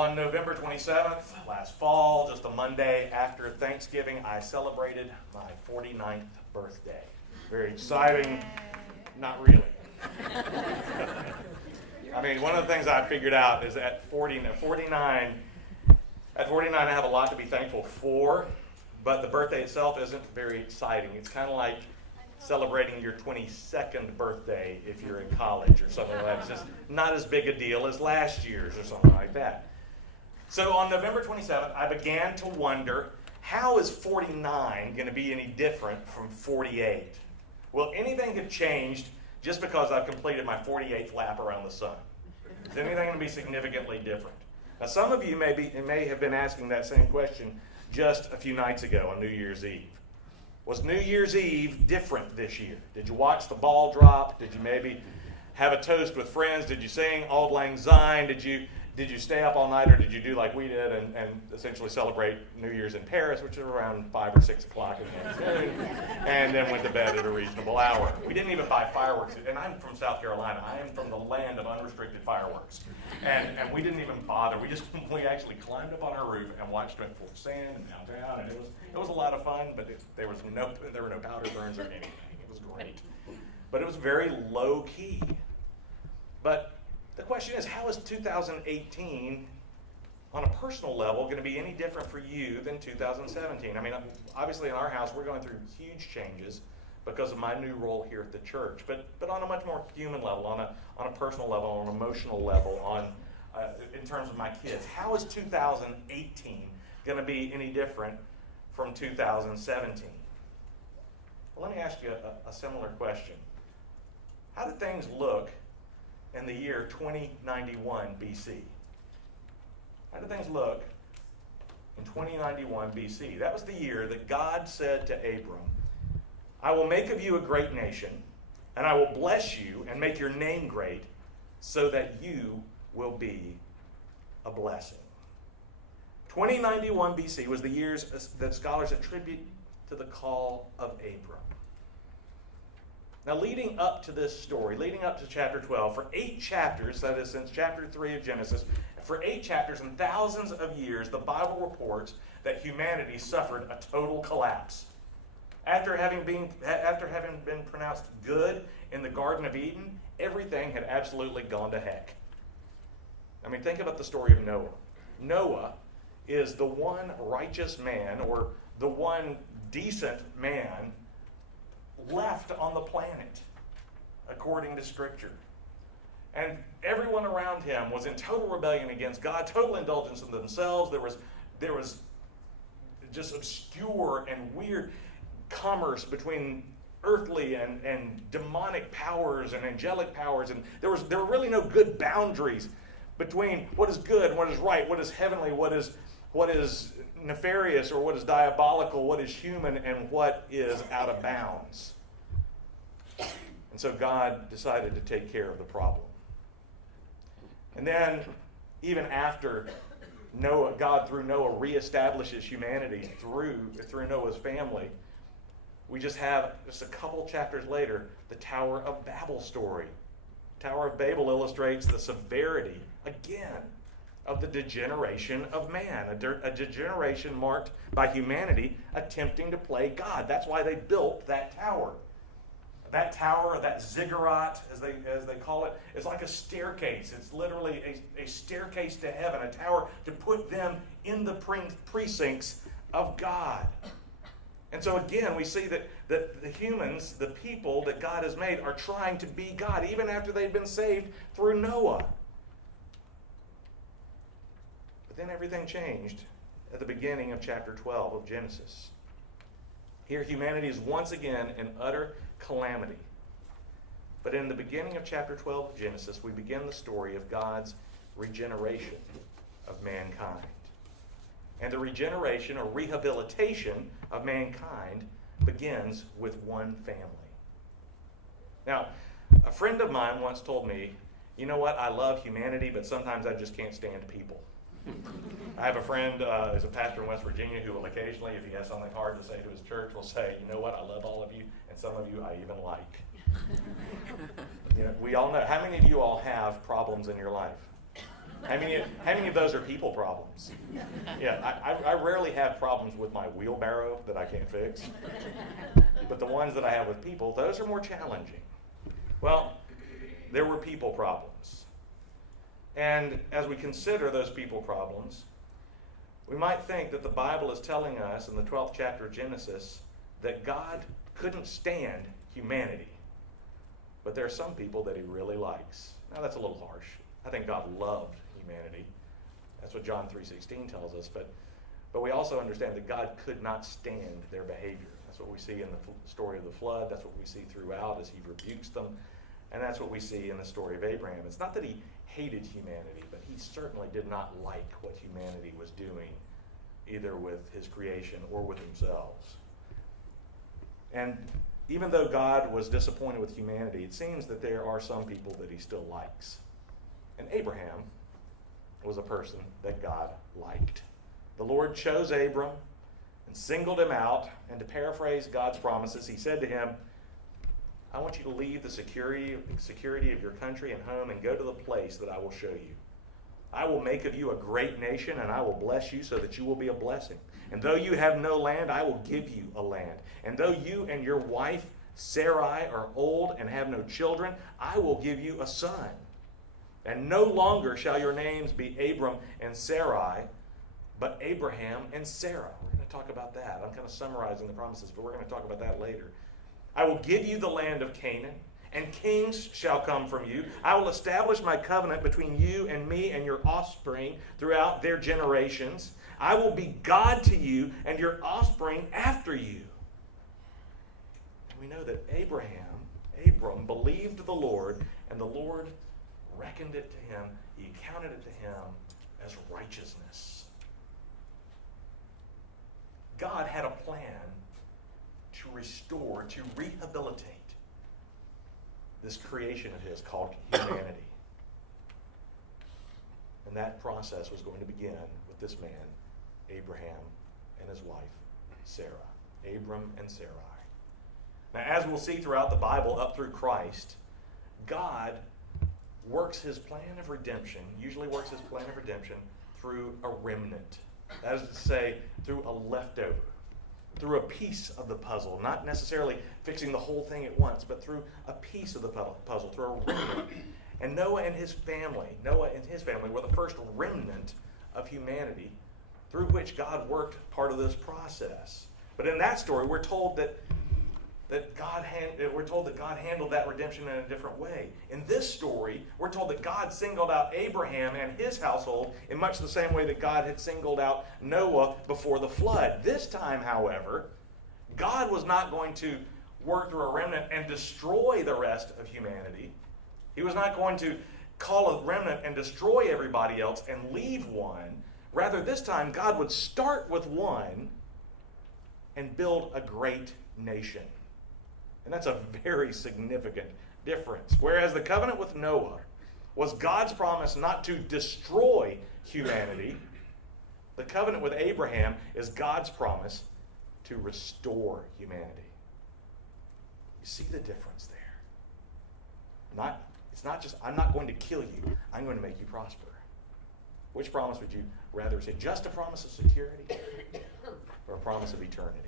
On November 27th, last fall, just a Monday after Thanksgiving, I celebrated my 49th birthday. Very exciting. Not really. I mean, one of the things I figured out is at 49, I have a lot to be thankful for, but the birthday itself isn't very exciting. It's kind of like celebrating your 22nd birthday if you're in college or something like that. It's just not as big a deal as last year's or something like that. So on November 27th, I began to wonder, how is 49 going to be any different from 48? Will anything have changed just because I've completed my 48th lap around the sun? Is anything going to be significantly different? Now, some of you may have been asking that same question just a few nights ago on New Year's Eve. Was New Year's Eve different this year? Did you watch the ball drop? Did you maybe have a toast with friends? Did you sing Auld Lang Syne? Did you stay up all night, or did you do like we did and essentially celebrate New Year's in Paris, which is around 5 or 6 o'clock in the afternoon, and then went to bed at a reasonable hour? We didn't even buy fireworks, and I'm from South Carolina. I am from the land of unrestricted fireworks, and we didn't even bother. We actually climbed up on our roof and watched it for sand and downtown, and it was a lot of fun, but there were no powder burns or anything. It was great, but it was very low key. But the question is, how is 2018 on a personal level going to be any different for you than 2017? I mean, obviously in our house we're going through huge changes because of my new role here at the church, but on a much more human level, on a personal level, on an emotional level, in terms of my kids. How is 2018 going to be any different from 2017? Well, let me ask you a similar question. How did things look in the year 2091 BC? How did things look in 2091 BC? That was the year that God said to Abram, I will make of you a great nation, and I will bless you and make your name great, so that you will be a blessing. 2091 BC was the years that scholars attribute to the call of Abram. Now, leading up to this story, leading up to chapter 12, for 8 chapters, that is since chapter 3 of Genesis, for 8 chapters and thousands of years, the Bible reports that humanity suffered a total collapse. After having been pronounced good in the Garden of Eden, everything had absolutely gone to heck. I mean, think about the story of Noah. Noah is the one righteous man, or the one decent man left on the planet, according to Scripture. And everyone around him was in total rebellion against God, total indulgence in themselves. There was just obscure and weird commerce between earthly and demonic powers and angelic powers, and there were really no good boundaries between what is good and what is right, what is heavenly, what is nefarious or what is diabolical, what is human, and what is out of bounds. And so God decided to take care of the problem. And then, even after Noah, God through Noah reestablishes humanity through Noah's family, we just have, just a couple chapters later, the Tower of Babel story. Tower of Babel illustrates the severity, again, of the degeneration of man, a degeneration marked by humanity attempting to play God. That's why they built that tower. That tower, that ziggurat, as they call it, is like a staircase. It's literally a staircase to heaven, a tower to put them in the precincts of God. And so again, we see that the humans, the people that God has made, are trying to be God, even after they've been saved through Noah. But then everything changed at the beginning of chapter 12 of Genesis. Here, humanity is once again in utter calamity. But in the beginning of chapter 12 of Genesis, we begin the story of God's regeneration of mankind. And the regeneration or rehabilitation of mankind begins with one family. Now, a friend of mine once told me, you know what, I love humanity, but sometimes I just can't stand people. I have a friend who's a pastor in West Virginia who will occasionally, if he has something hard to say to his church, will say, you know what, I love all of you, and some of you I even like. You know, we all know. How many of you all have problems in your life? How many of those are people problems? Yeah, I rarely have problems with my wheelbarrow that I can't fix. But the ones that I have with people, those are more challenging. Well, there were people problems. And as we consider those people problems, we might think that the Bible is telling us in the 12th chapter of Genesis that God couldn't stand humanity. But there are some people that he really likes. Now that's a little harsh. I think God loved humanity. That's what John 3:16 tells us. But we also understand that God could not stand their behavior. That's what we see in the story of the flood. That's what we see throughout as he rebukes them. And that's what we see in the story of Abraham. It's not that he hated humanity, but he certainly did not like what humanity was doing, either with his creation or with themselves. And even though God was disappointed with humanity, it seems that there are some people that he still likes. And Abraham was a person that God liked. The Lord chose Abram and singled him out, and to paraphrase God's promises, he said to him, I want you to leave the security of your country and home and go to the place that I will show you. I will make of you a great nation, and I will bless you so that you will be a blessing. And though you have no land, I will give you a land. And though you and your wife Sarai are old and have no children, I will give you a son. And no longer shall your names be Abram and Sarai, but Abraham and Sarah. We're going to talk about that. I'm kind of summarizing the promises, but we're going to talk about that later. I will give you the land of Canaan, and kings shall come from you. I will establish my covenant between you and me and your offspring throughout their generations. I will be God to you and your offspring after you. And we know that Abram believed the Lord, and the Lord reckoned it to him. He counted it to him as righteousness. God had a plan to restore, to rehabilitate this creation of his called humanity. And that process was going to begin with this man, Abraham, and his wife, Sarah. Abram and Sarai. Now, as we'll see throughout the Bible up through Christ, God works his plan of redemption, usually works his plan of redemption through a remnant. That is to say, through a leftover. Through a piece of the puzzle, not necessarily fixing the whole thing at once, but through a piece of the puzzle, through a remnant. And Noah and his family were the first remnant of humanity through which God worked part of this process. But in that story, we're told that God handled that redemption in a different way. In this story, we're told that God singled out Abraham and his household in much the same way that God had singled out Noah before the flood. This time, however, God was not going to work through a remnant and destroy the rest of humanity. He was not going to call a remnant and destroy everybody else and leave one. Rather, this time, God would start with one and build a great nation. And that's a very significant difference. Whereas the covenant with Noah was God's promise not to destroy humanity, the covenant with Abraham is God's promise to restore humanity. You see the difference there? It's not just, I'm not going to kill you, I'm going to make you prosper. Which promise would you rather say? Just a promise of security or a promise of eternity?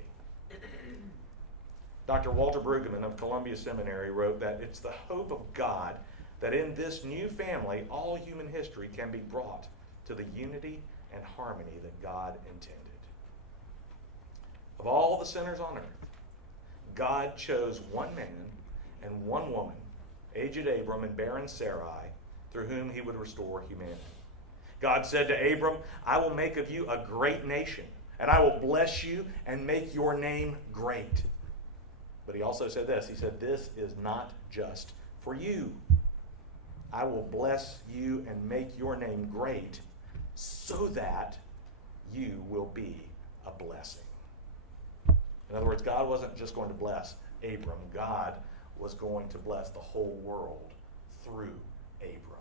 Dr. Walter Brueggemann of Columbia Seminary wrote that it's the hope of God that in this new family, all human history can be brought to the unity and harmony that God intended. Of all the sinners on earth, God chose one man and one woman, aged Abram and barren Sarai, through whom he would restore humanity. God said to Abram, I will make of you a great nation, and I will bless you and make your name great. But he also said this. He said, this is not just for you. I will bless you and make your name great so that you will be a blessing. In other words, God wasn't just going to bless Abram. God was going to bless the whole world through Abram.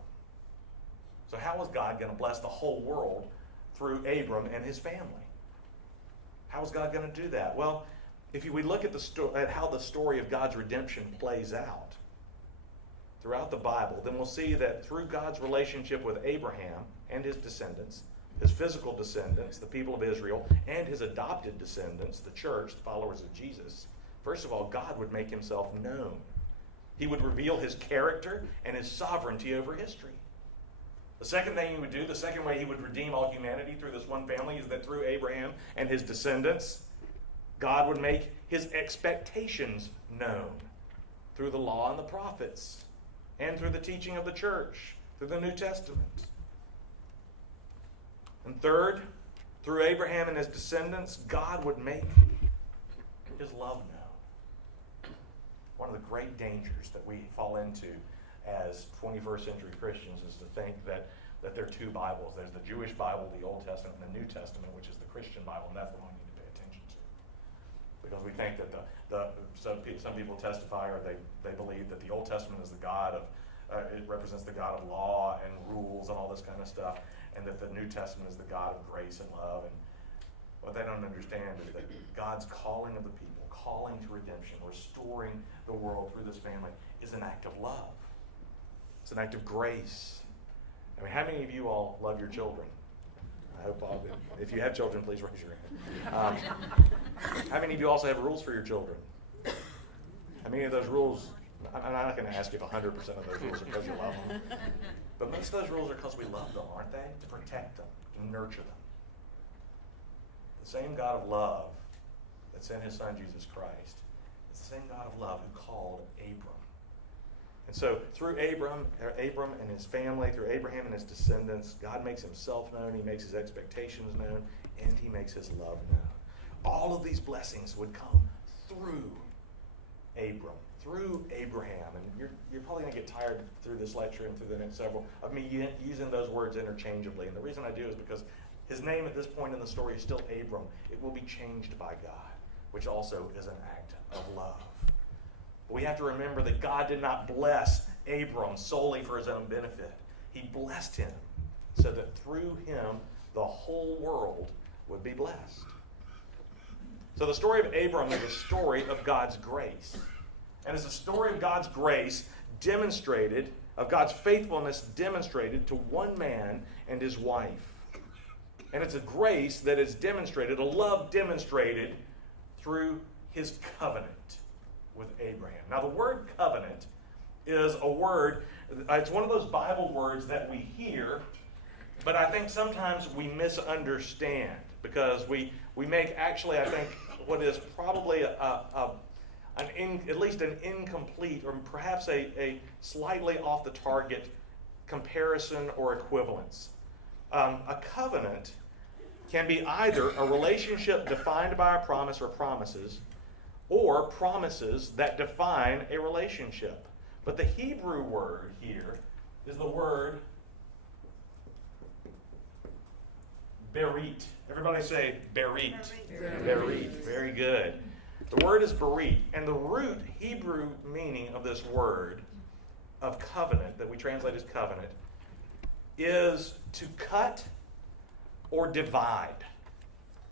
So how was God going to bless the whole world through Abram and his family? How was God going to do that? Well, if we look at how the story of God's redemption plays out throughout the Bible, then we'll see that through God's relationship with Abraham and his descendants, his physical descendants, the people of Israel, and his adopted descendants, the church, the followers of Jesus, first of all, God would make himself known. He would reveal his character and his sovereignty over history. The second thing he would do, the second way he would redeem all humanity through this one family, is that through Abraham and his descendants, God would make his expectations known through the law and the prophets, and through the teaching of the church, through the New Testament. And third, through Abraham and his descendants, God would make his love known. One of the great dangers that we fall into as 21st century Christians is to think that there are two Bibles. There's the Jewish Bible, the Old Testament, and the New Testament, which is the Christian Bible, and that's the one we need to pay attention to. Because we think that some people testify, or they believe that the Old Testament is the God of, it represents the God of law and rules and all this kind of stuff, and that the New Testament is the God of grace and love. And what they don't understand is that God's calling of the people, calling to redemption, restoring the world through this family, is an act of love. It's an act of grace. I mean, how many of you all love your children? I hope all. If you have children, please raise your hand. How many of you also have rules for your children? How many of those rules? I'm not going to ask if 100% of those rules are because you love them, but most of those rules are because we love them, aren't they? To protect them, to nurture them. The same God of love that sent his son Jesus Christ is the same God of love who called Abram. And so through Abram and his family, through Abraham and his descendants, God makes himself known, he makes his expectations known, and he makes his love known. All of these blessings would come through Abram, through Abraham. And you're probably going to get tired through this lecture and through the next several of me using those words interchangeably. And the reason I do is because his name at this point in the story is still Abram. It will be changed by God, which also is an act of love. We have to remember that God did not bless Abram solely for his own benefit. He blessed him so that through him the whole world would be blessed. So the story of Abram is a story of God's grace. And it's a story of God's grace demonstrated, of God's faithfulness demonstrated to one man and his wife. And it's a grace that is demonstrated, a love demonstrated through his covenant with Abraham. Now the word covenant is a word, it's one of those Bible words that we hear, but I think sometimes we misunderstand because we make actually, I think, what is probably at least an incomplete or perhaps a slightly off the target comparison or equivalence. A covenant can be either a relationship defined by a promise or promises, or promises that define a relationship. But the Hebrew word here is the word berit. Everybody say berit. Berit. Very good. The word is berit. And the root Hebrew meaning of this word, of covenant, that we translate as covenant, is to cut or divide,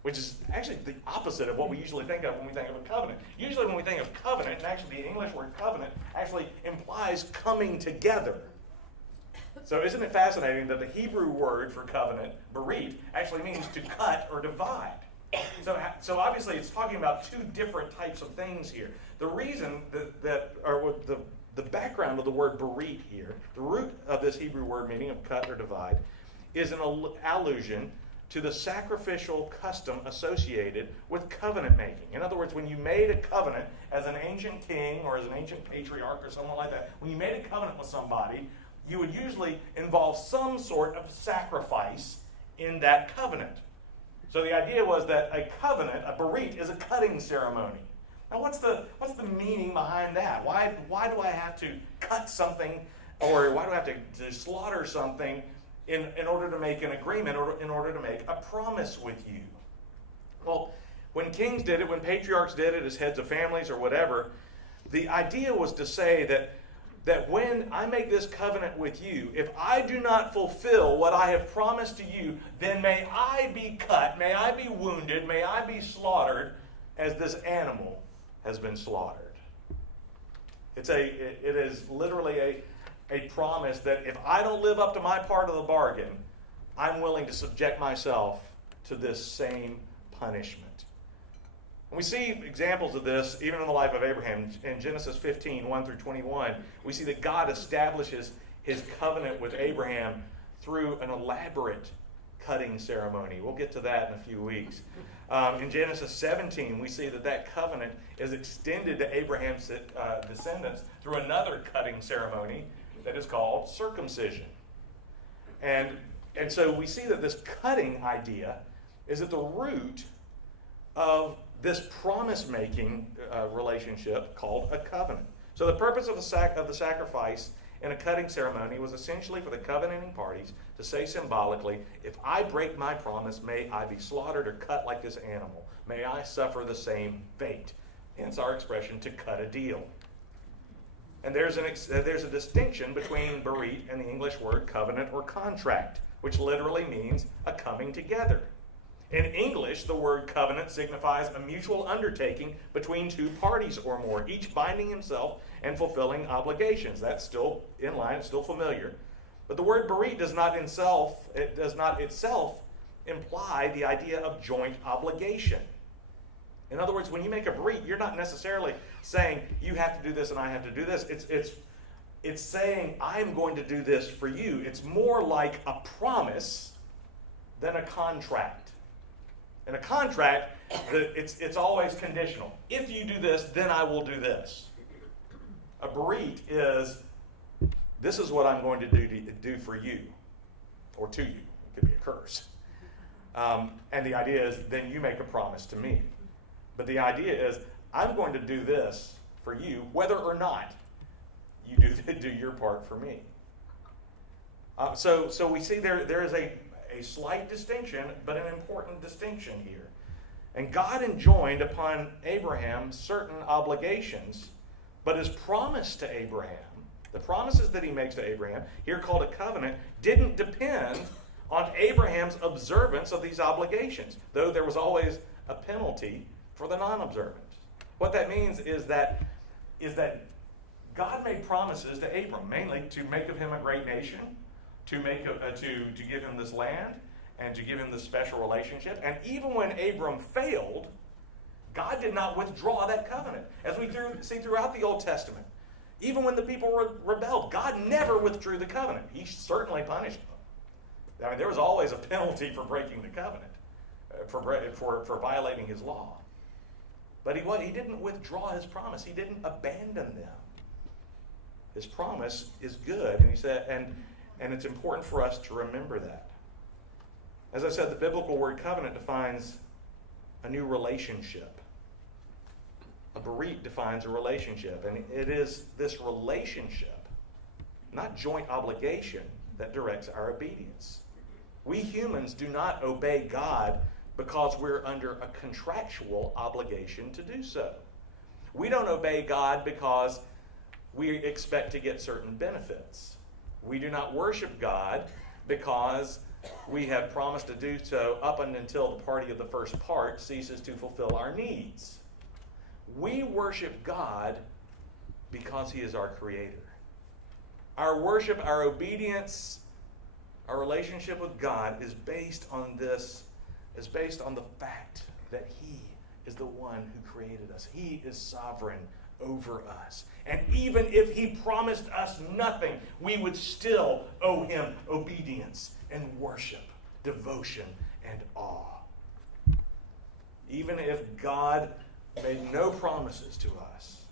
which is actually the opposite of what we usually think of when we think of a covenant. Usually when we think of covenant, and actually the English word covenant actually implies coming together. So isn't it fascinating that the Hebrew word for covenant, berit, actually means to cut or divide? So obviously it's talking about two different types of things here. The reason the background of the word berit here, the root of this Hebrew word meaning of cut or divide, is an allusion to the sacrificial custom associated with covenant making. In other words, when you made a covenant as an ancient king or as an ancient patriarch or someone like that, when you made a covenant with somebody, you would usually involve some sort of sacrifice in that covenant. So the idea was that a covenant, a berit, is a cutting ceremony. Now what's the meaning behind that? Why do I have to cut something, or why do I have to slaughter something in order to make an agreement, or in order to make a promise with you? Well, when kings did it, when patriarchs did it as heads of families or whatever, the idea was to say that when I make this covenant with you, if I do not fulfill what I have promised to you, then may I be cut, may I be wounded, may I be slaughtered as this animal has been slaughtered. It is literally a promise that if I don't live up to my part of the bargain, I'm willing to subject myself to this same punishment. And we see examples of this even in the life of Abraham. In Genesis 15, 1 through 21, we see that God establishes his covenant with Abraham through an elaborate cutting ceremony. We'll get to that in a few weeks. In Genesis 17, we see that covenant is extended to Abraham's descendants through another cutting ceremony that is called circumcision. And so we see that this cutting idea is at the root of this promise-making relationship called a covenant. So the purpose of the sacrifice in a cutting ceremony was essentially for the covenanting parties to say symbolically, if I break my promise, may I be slaughtered or cut like this animal. May I suffer the same fate. Hence our expression, to cut a deal. And there's a distinction between berit and the English word covenant or contract, which literally means a coming together. In English, the word covenant signifies a mutual undertaking between two parties or more, each binding himself and fulfilling obligations. That's still in line, it's still familiar. But the word berit does not itself imply the idea of joint obligation. In other words, when you make a berit, you're not necessarily saying you have to do this and I have to do this. It's saying I'm going to do this for you. It's more like a promise than a contract. In a contract, it's always conditional. If you do this, then I will do this. A berit is, this is what I'm going to do for you, or to you. It could be a curse. And the idea is, then you make a promise to me. But the idea is, I'm going to do this for you, whether or not you do your part for me. So we see there is a slight distinction, but an important distinction here. And God enjoined upon Abraham certain obligations, but his promise to Abraham, the promises that he makes to Abraham, here called a covenant, didn't depend on Abraham's observance of these obligations, though there was always a penalty for the non-observant. What that means is that God made promises to Abram, mainly to make of him a great nation, to give him this land, and to give him this special relationship. And even when Abram failed, God did not withdraw that covenant. As we see throughout the Old Testament, even when the people rebelled, God never withdrew the covenant. He certainly punished them. I mean, there was always a penalty for breaking the covenant, for violating his law. But he didn't withdraw his promise. He didn't abandon them. His promise is good, and he said, and it's important for us to remember that. As I said, the biblical word covenant defines a new relationship. A berit defines a relationship, and it is this relationship, not joint obligation, that directs our obedience. We humans do not obey God because we're under a contractual obligation to do so. We don't obey God because we expect to get certain benefits. We do not worship God because we have promised to do so up until the party of the first part ceases to fulfill our needs. We worship God because he is our creator. Our worship, our obedience, our relationship with God is based on the fact that he is the one who created us. He is sovereign over us. And even if he promised us nothing, we would still owe him obedience and worship, devotion, and awe. Even if God made no promises to us,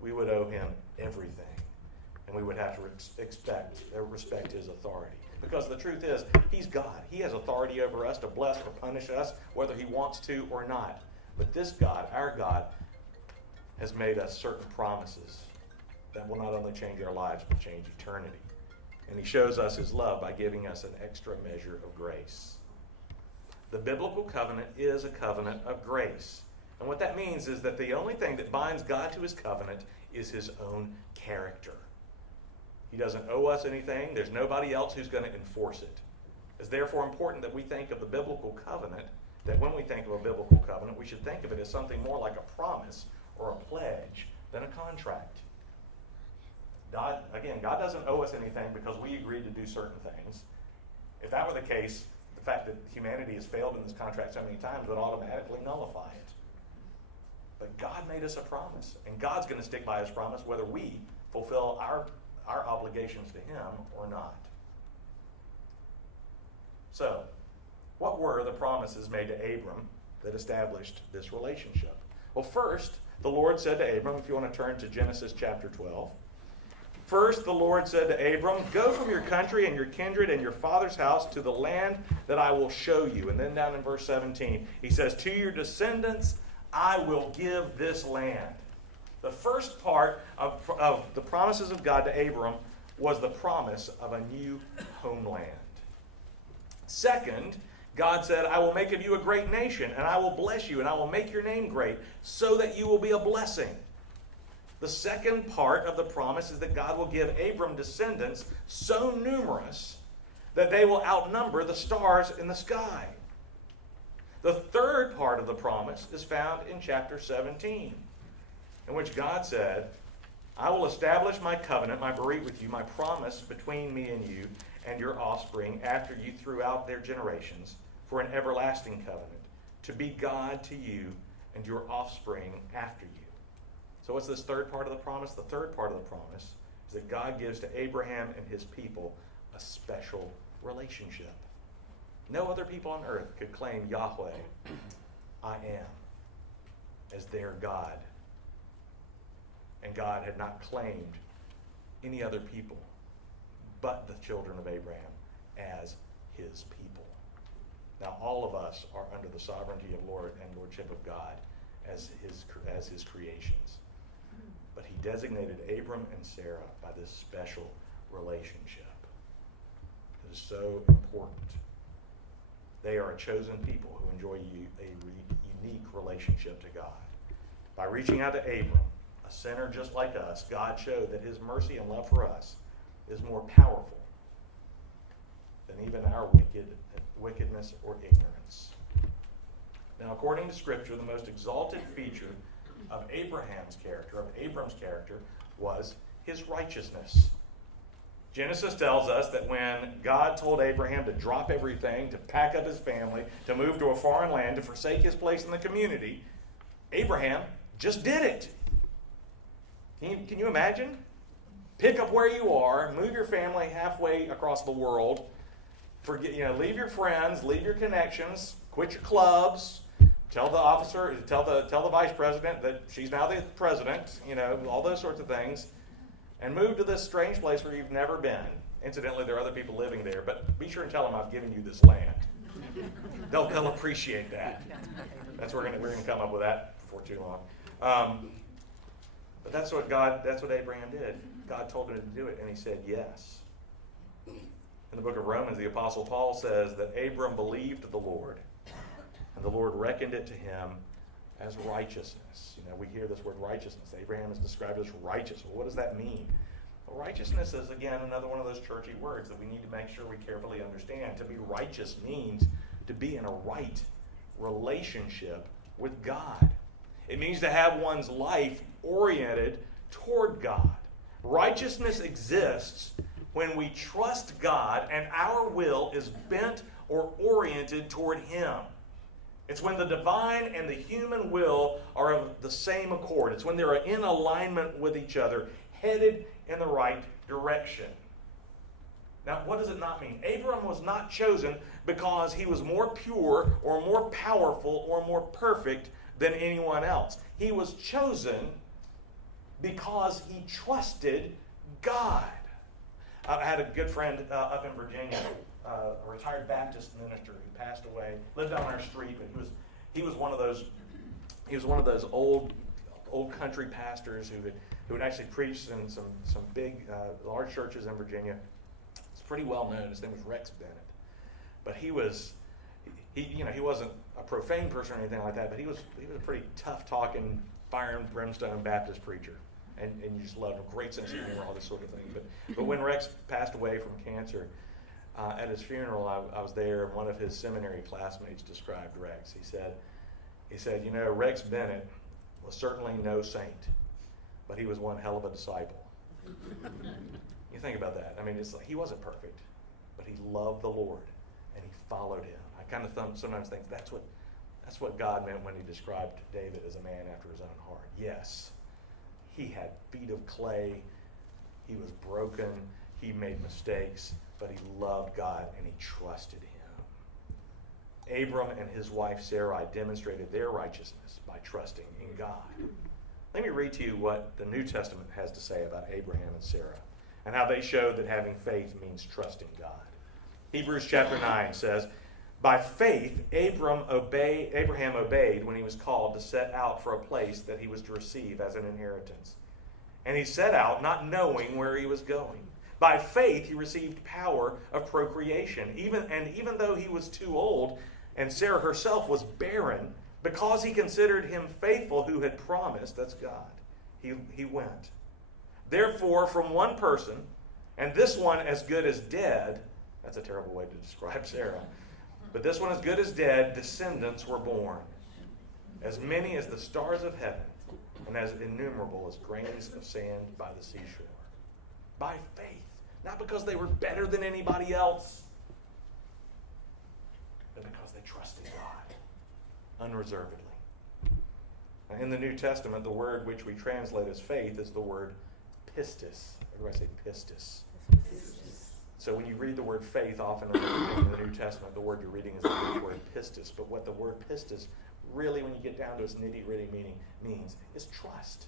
we would owe him everything. And we would have to respect his authority. Because the truth is, he's God. He has authority over us to bless or punish us, whether he wants to or not. But this God, our God, has made us certain promises that will not only change our lives, but change eternity. And he shows us his love by giving us an extra measure of grace. The biblical covenant is a covenant of grace. And what that means is that the only thing that binds God to his covenant is his own character. He doesn't owe us anything. There's nobody else who's going to enforce it. It's therefore important that we think of the biblical covenant, that when we think of a biblical covenant, we should think of it as something more like a promise or a pledge than a contract. God doesn't owe us anything because we agreed to do certain things. If that were the case, the fact that humanity has failed in this contract so many times would automatically nullify it. But God made us a promise, and God's going to stick by his promise whether we fulfill our obligations to him or not. So, what were the promises made to Abram that established this relationship? Well, first, the Lord said to Abram, if you want to turn to Genesis chapter 12. First, the Lord said to Abram, go from your country and your kindred and your father's house to the land that I will show you. And then down in verse 17, he says, to your descendants I will give this land. The first part of the promises of God to Abram was the promise of a new homeland. Second, God said, I will make of you a great nation, and I will bless you, and I will make your name great, so that you will be a blessing. The second part of the promise is that God will give Abram descendants so numerous that they will outnumber the stars in the sky. The third part of the promise is found in chapter 17, in which God said, I will establish my covenant, my berit with you, my promise between me and you and your offspring after you throughout their generations, for an everlasting covenant, to be God to you and your offspring after you. So what's this third part of the promise? The third part of the promise is that God gives to Abraham and his people a special relationship. No other people on earth could claim Yahweh, I am, as their God. And God had not claimed any other people but the children of Abraham as his people. Now all of us are under the sovereignty of Lord and lordship of God as his creations. But he designated Abram and Sarah by this special relationship. It is so important. They are a chosen people who enjoy a unique relationship to God. By reaching out to Abram, a sinner just like us, God showed that his mercy and love for us is more powerful than even our wickedness or ignorance. Now, according to Scripture, the most exalted feature of Abram's character, was his righteousness. Genesis tells us that when God told Abraham to drop everything, to pack up his family, to move to a foreign land, to forsake his place in the community, Abraham just did it. Can you imagine? Pick up where you are, move your family halfway across the world, leave your friends, leave your connections, quit your clubs, tell the officer, tell the vice president that she's now the president, all those sorts of things, and move to this strange place where you've never been. Incidentally, there are other people living there, but be sure and tell them I've given you this land. They'll appreciate that. We're gonna come up with that before too long. But that's what Abraham did. God told him to do it, and he said yes. In the book of Romans, the Apostle Paul says that Abram believed the Lord, and the Lord reckoned it to him as righteousness. We hear this word righteousness. Abraham is described as righteous. Well, what does that mean? Well, righteousness is, again, another one of those churchy words that we need to make sure we carefully understand. To be righteous means to be in a right relationship with God. It means to have one's life oriented toward God. Righteousness exists when we trust God and our will is bent or oriented toward him. It's when the divine and the human will are of the same accord. It's when they're in alignment with each other, headed in the right direction. Now, what does it not mean? Abram was not chosen because he was more pure or more powerful or more perfect than anyone else. He was chosen because he trusted God. I had a good friend up in Virginia, a retired Baptist minister who passed away, lived on our street, but he was one of those old country pastors who had actually preached in some big large churches in Virginia. It's pretty well known. His name was Rex Bennett, but he wasn't a profane person or anything like that, but he was a pretty tough talking, fire and brimstone Baptist preacher. And you just loved him, great sense of humor, all this sort of thing. But when Rex passed away from cancer, at his funeral, I was there, and one of his seminary classmates described Rex. He said, Rex Bennett was certainly no saint, but he was one hell of a disciple. You think about that. I mean, it's like he wasn't perfect, but he loved the Lord. and he followed him. I kind of sometimes think that's what God meant when he described David as a man after his own heart. Yes, he had feet of clay. He was broken. He made mistakes, but he loved God and he trusted him. Abram and his wife Sarai demonstrated their righteousness by trusting in God. Let me read to you what the New Testament has to say about Abraham and Sarah and how they showed that having faith means trusting God. Hebrews chapter 9 says, by faith, Abraham obeyed when he was called to set out for a place that he was to receive as an inheritance. And he set out not knowing where he was going. By faith, he received power of procreation. Even though he was too old and Sarah herself was barren, because he considered him faithful who had promised, that's God, he went. Therefore, from one person, and this one as good as dead, that's a terrible way to describe Sarah, but this one as good as dead, descendants were born, as many as the stars of heaven, and as innumerable as grains of sand by the seashore. By faith, not because they were better than anybody else, but because they trusted God unreservedly. Now, in the New Testament, the word which we translate as faith is the word pistis. Everybody say pistis. So when you read the word faith, often in the New Testament, the word you're reading is the Greek word pistis. But what the word pistis really, when you get down to its nitty-gritty meaning, means is trust.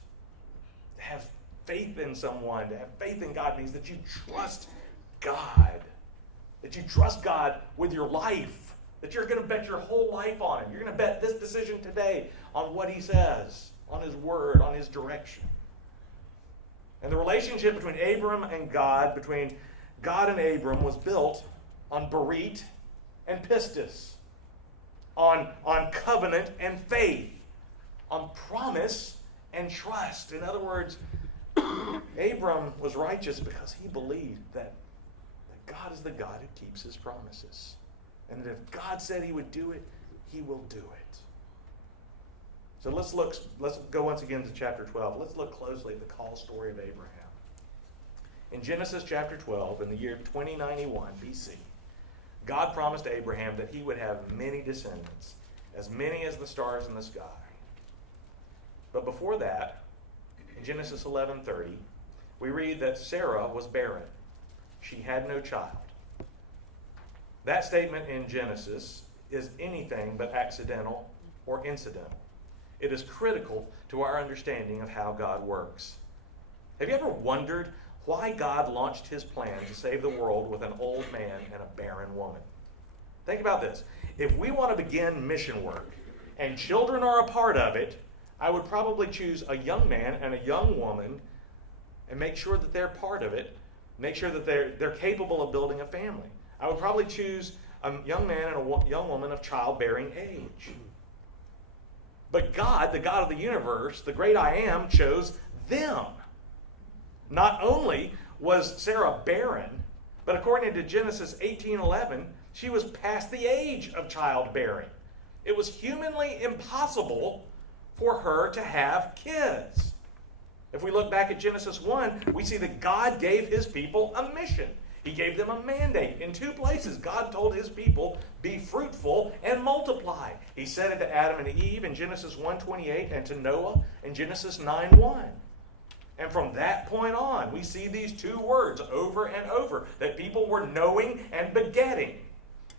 To have faith in someone, to have faith in God means that you trust God. That you trust God with your life. That you're going to bet your whole life on Him. You're going to bet this decision today on what He says, on His word, on His direction. And the relationship between Abram and God, between God and Abram, was built on berit and pistis, on covenant and faith, on promise and trust. In other words, Abram was righteous because he believed that God is the God who keeps His promises. And that if God said He would do it, He will do it. So let's go once again to chapter 12. Let's look closely at the call story of Abraham. In Genesis chapter 12, in the year 2091 BC, God promised Abraham that he would have many descendants, as many as the stars in the sky. But before that, in Genesis 11:30, we read that Sarah was barren. She had no child. That statement in Genesis is anything but accidental or incidental. It is critical to our understanding of how God works. Have you ever wondered why God launched His plan to save the world with an old man and a barren woman? Think about this. If we want to begin mission work and children are a part of it, I would probably choose a young man and a young woman and make sure that they're part of it, make sure that they're capable of building a family. I would probably choose a young man and a young woman of childbearing age. But God, the God of the universe, the great I Am, chose them. Not only was Sarah barren, but according to Genesis 18:11, she was past the age of childbearing. It was humanly impossible for her to have kids. If we look back at Genesis 1, we see that God gave His people a mission. He gave them a mandate. In two places, God told His people, be fruitful and multiply. He said it to Adam and Eve in Genesis 1:28 and to Noah in Genesis 9:1. And from that point on, we see these two words over and over, that people were knowing and begetting.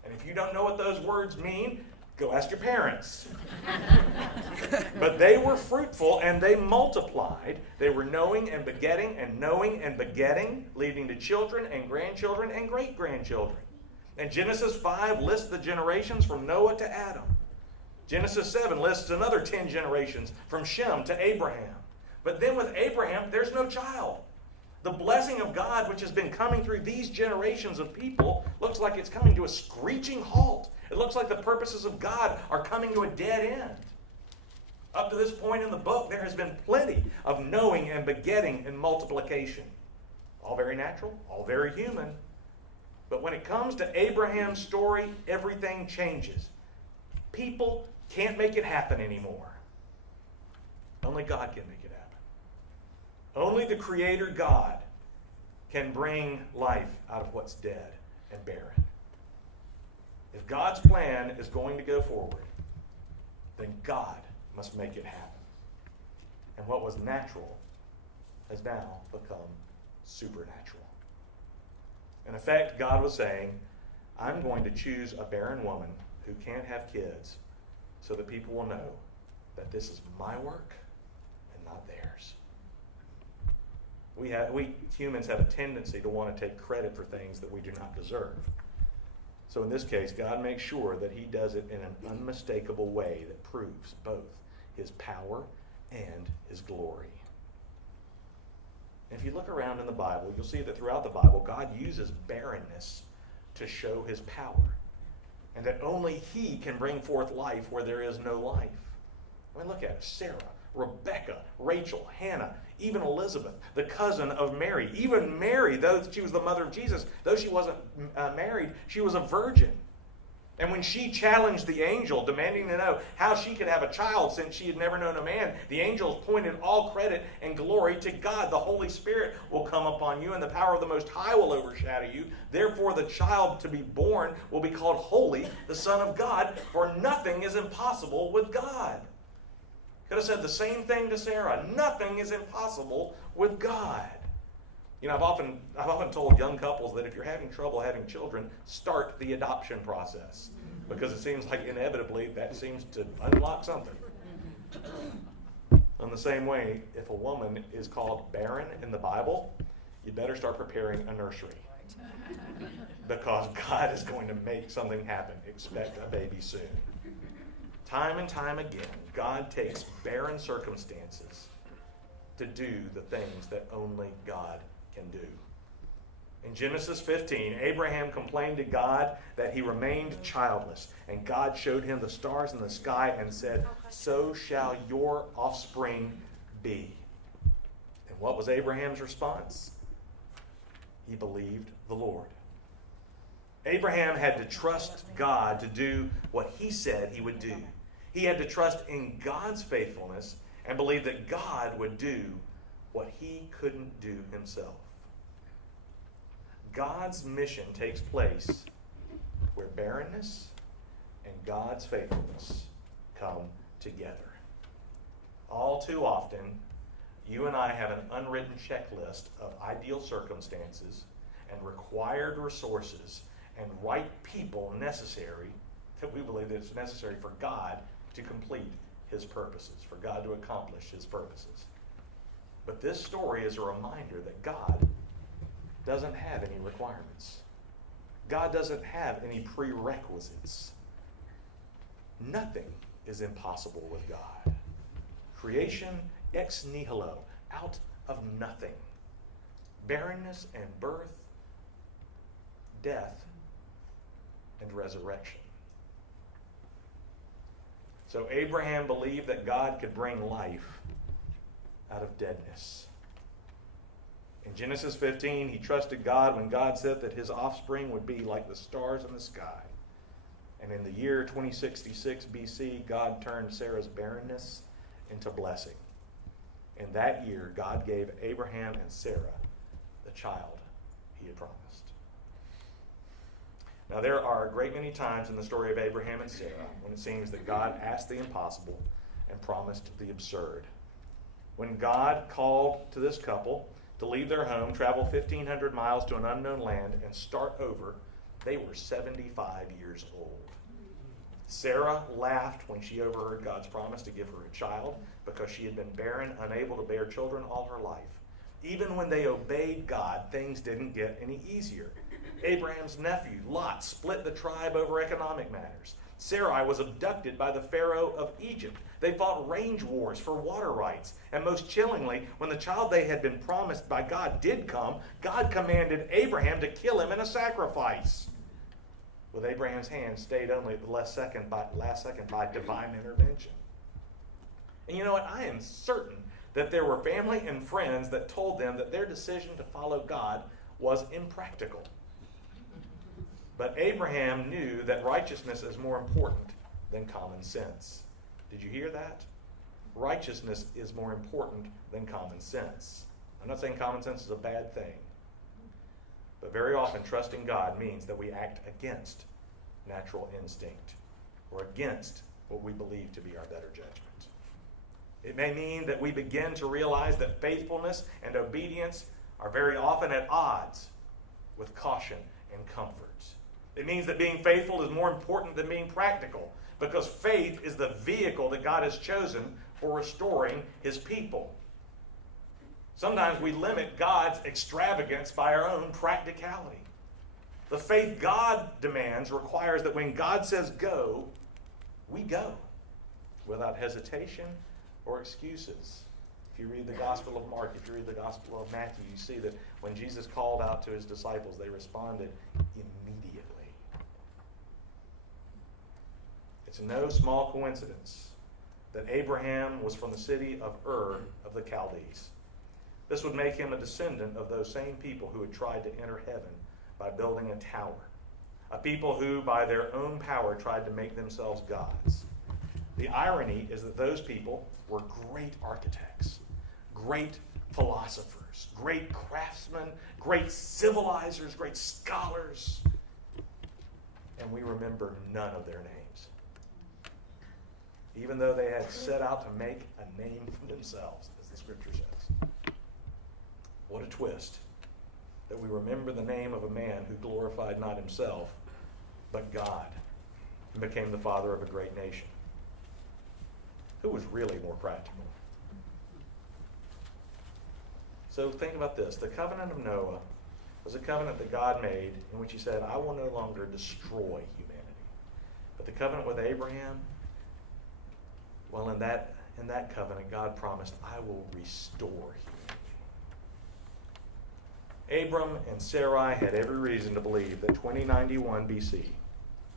And if you don't know what those words mean, go ask your parents. But they were fruitful and they multiplied. They were knowing and begetting, leading to children and grandchildren and great-grandchildren. And Genesis 5 lists the generations from Noah to Adam. Genesis 7 lists another 10 generations from Shem to Abraham. But then with Abraham, there's no child. The blessing of God, which has been coming through these generations of people, looks like it's coming to a screeching halt. It looks like the purposes of God are coming to a dead end. Up to this point in the book, there has been plenty of knowing and begetting and multiplication. All very natural, all very human. But when it comes to Abraham's story, everything changes. People can't make it happen anymore. Only God can make it happen. Only the Creator God can bring life out of what's dead and barren. If God's plan is going to go forward, then God must make it happen. And what was natural has now become supernatural. In effect, God was saying, I'm going to choose a barren woman who can't have kids so that people will know that this is my work and not theirs. We humans have a tendency to want to take credit for things that we do not deserve. So in this case, God makes sure that he does it in an unmistakable way that proves both his power and his glory. And if you look around in the Bible, you'll see that throughout the Bible, God uses barrenness to show his power, and that only he can bring forth life where there is no life. I mean, look at it. Sarah, Rebecca, Rachel, Hannah, even Elizabeth, the cousin of Mary. Even Mary, though she was the mother of Jesus, though she wasn't married, she was a virgin. And when she challenged the angel, demanding to know how she could have a child since she had never known a man, the angel pointed all credit and glory to God. The Holy Spirit will come upon you, and the power of the Most High will overshadow you. Therefore, the child to be born will be called Holy, the Son of God, for nothing is impossible with God. Could have said the same thing to Sarah. Nothing is impossible with God. You know, I've often told young couples that if you're having trouble having children, start the adoption process, because it seems like inevitably that seems to unlock something. In the same way, if a woman is called barren in the Bible, you better start preparing a nursery, because God is going to make something happen. Expect a baby soon. Time and time again, God takes barren circumstances to do the things that only God can do. In Genesis 15, Abraham complained to God that he remained childless, and God showed him the stars in the sky and said, "So shall your offspring be." And what was Abraham's response? He believed the Lord. Abraham had to trust God to do what he said he would do. He had to trust in God's faithfulness and believe that God would do what he couldn't do himself. God's mission takes place where barrenness and God's faithfulness come together. All too often, you and I have an unwritten checklist of ideal circumstances and required resources and right people necessary, that we believe that it's necessary for God to complete his purposes, for God to accomplish his purposes. But this story is a reminder that God doesn't have any requirements. God doesn't have any prerequisites. Nothing is impossible with God. Creation ex nihilo, out of nothing. Barrenness and birth, death and resurrection. So Abraham believed that God could bring life out of deadness. In Genesis 15, he trusted God when God said that his offspring would be like the stars in the sky. And in the year 2066 BC, God turned Sarah's barrenness into blessing. In that year, God gave Abraham and Sarah the child he had promised. Now, there are a great many times in the story of Abraham and Sarah when it seems that God asked the impossible and promised the absurd. When God called to this couple to leave their home, travel 1,500 miles to an unknown land, and start over, they were 75 years old. Sarah laughed when she overheard God's promise to give her a child because she had been barren, unable to bear children all her life. Even when they obeyed God, things didn't get any easier. Abraham's nephew, Lot, split the tribe over economic matters. Sarai was abducted by the Pharaoh of Egypt. They fought range wars for water rights. And most chillingly, when the child they had been promised by God did come, God commanded Abraham to kill him in a sacrifice. With Abraham's hand stayed only at the last second by divine intervention. And you know what? I am certain that there were family and friends that told them that their decision to follow God was impractical. But Abraham knew that righteousness is more important than common sense. Did you hear that? Righteousness is more important than common sense. I'm not saying common sense is a bad thing. But very often trusting God means that we act against, natural instinct or against what we believe to be our better judgment. It may mean that we begin to realize that faithfulness and obedience are very often at odds with caution and comfort. It means that being faithful is more important than being practical, because faith is the vehicle that God has chosen for restoring his people. Sometimes we limit God's extravagance by our own practicality. The faith God demands requires that when God says go, we go without hesitation or excuses. If you read the Gospel of Mark, if you read the Gospel of Matthew, you see that when Jesus called out to his disciples, they responded immediately. It's no small coincidence that Abraham was from the city of Ur of the Chaldees. This would make him a descendant of those same people who had tried to enter heaven by building a tower, a people who, by their own power, tried to make themselves gods. The irony is that those people were great architects, great philosophers, great craftsmen, great civilizers, great scholars, and we remember none of their names, even though they had set out to make a name for themselves, as the scripture says. What a twist, that we remember the name of a man who glorified not himself, but God, and became the father of a great nation. Who was really more practical? So think about this. The covenant of Noah was a covenant that God made in which he said, I will no longer destroy humanity. But the covenant with Abraham, well, in that covenant, God promised, I will restore humanity. Abram and Sarai had every reason to believe that 2091 BC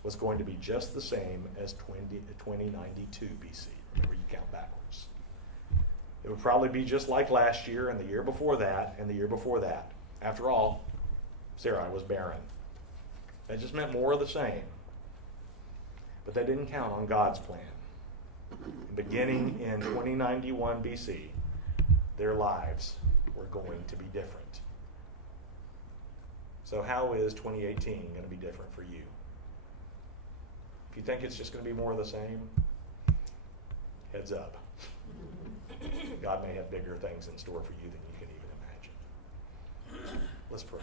was going to be just the same as 2092 BC. Remember, you count backwards. It would probably be just like last year and the year before that and the year before that. After all, Sarai was barren. That just meant more of the same. But they didn't count on God's plan. Beginning in 2091 BC, their lives were going to be different. So how is 2018 going to be different for you? If you think it's just going to be more of the same, heads up. God may have bigger things in store for you than you can even imagine. Let's pray.